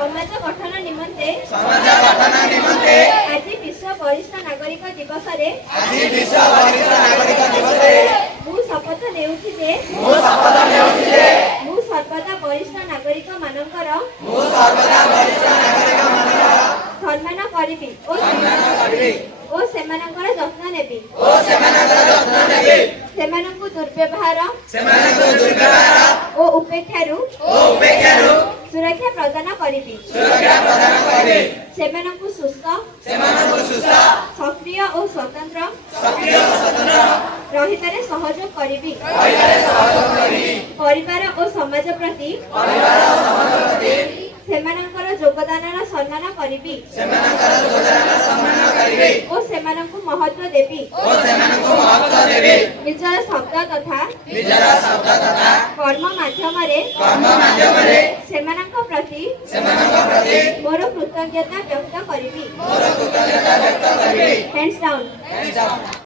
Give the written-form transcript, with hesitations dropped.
ସମାଜ ଗଠନ ନିମନ୍ତେ ଆଜି ବିଶ୍ୱ ବରିଷ୍ଠ ନାଗରିକ ଦିବସରେ ମୁଁ ଶପଥ ନେଉଛି ଯେ ମୁଁ ସର୍ବଦା ବରିଷ୍ଠ ନାଗରିକ ମାନଙ୍କର ସମ୍ମାନ କରିବି ଓ ସେମାନଙ୍କର ଯତ୍ନ ନେବି ସେମାନଙ୍କୁ ଦୁର୍ବ୍ୟବହାର ଓ ଉପେକ୍ଷାରୁ ସୁରକ୍ଷା ପ୍ରଦାନ କରିବି ସେମାନଙ୍କୁ ସୁସ୍ଥ ସକ୍ରିୟ ଓ ସ୍ୱତନ୍ତ୍ର ରହିବାରେ ସହଯୋଗ କରିବି ପରିବାର ଓ ସମାଜ ପ୍ରତି ସେମାନଙ୍କର ଯୋଗଦାନର ସମ୍ମାନ କରିବି ଓ ସେମାନଙ୍କୁ ମହତ୍ୱ ଦେବି ନିଜର ଶବ୍ଦ ତଥା କର୍ମ ମାଧ୍ୟମରେ ସେମାନଙ୍କ ପ୍ରତି ମୋର କୃତଜ୍ଞତା ବ୍ୟକ୍ତ କରିବି। Hands down.